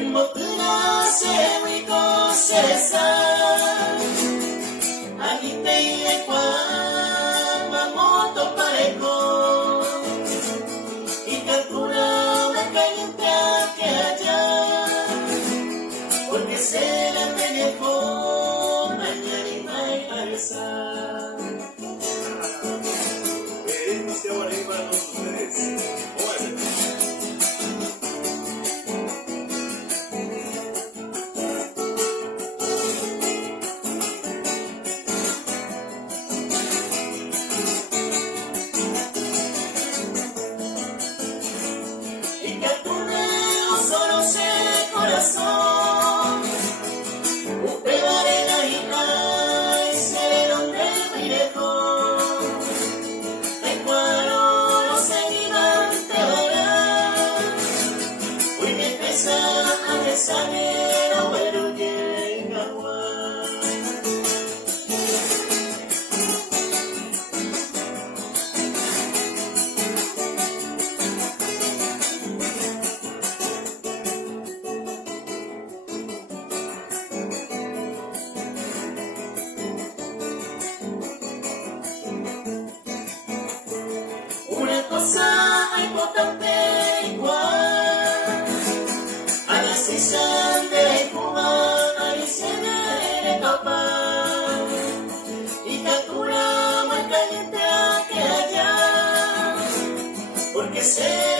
Motura se rico se sa Ikañynte y Mamoto parejo Ikaturamo Ekañynte que allá porque se la penejó mañana y alza. Herencia por ahí para todos ustedes. Ikaturamo solo se corazón usted vale la hija y se donde muy lejos de cuando no se iban te verá hoy me pesa a desanero pero llega agua. Una cosa importante igual a la sisa de Cuba y se me papá Ikaturamo Ekañynte que allá porque se